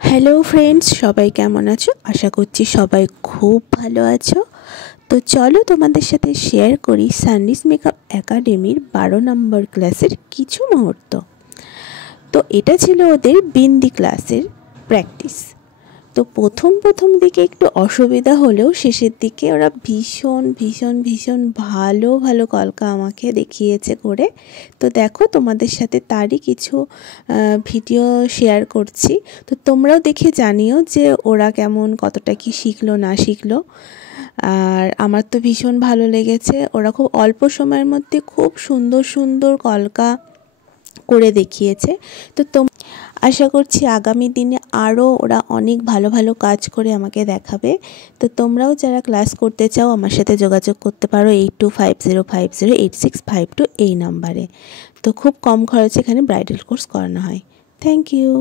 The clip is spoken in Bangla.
হ্যালো ফ্রেন্ডস, সবাই কেমন আছো? আশা করছি সবাই খুব ভালো আছো। তো চলো তোমাদের সাথে শেয়ার করি সানরিজ মেকআপ একাডেমির 12 নম্বর ক্লাসের কিছু মুহূর্ত। তো এটা ছিল ওদের বিন্দি ক্লাসের প্র্যাকটিস। তো প্রথম দিকে একটু অসুবিধা হলেও শেষের দিকে ওরা ভীষণ ভালো কলকা আমাকে দেখিয়েছে করে। তো দেখো তোমাদের সাথে তারই কিছু ভিডিও শেয়ার করছি। তো তোমরাও দেখে জানিও যে ওরা কেমন, কতটা কি শিখলো না শিখলো। আর আমার তো ভীষণ ভালো লেগেছে। ওরা খুব অল্প সময়ের মধ্যে খুব সুন্দর কলকা করে দেখিয়েছে। তো আশা করছি আগামী দিনে আরও ওরা অনেক ভালো কাজ করে আমাকে দেখাবে। তো তোমরাও যারা ক্লাস করতে চাও আমার সাথে যোগাযোগ করতে পারো 8250508652 এই নাম্বারে। তো খুব কম খরচে এখানে ব্রাইডাল কোর্স করানো হয়। Thank you.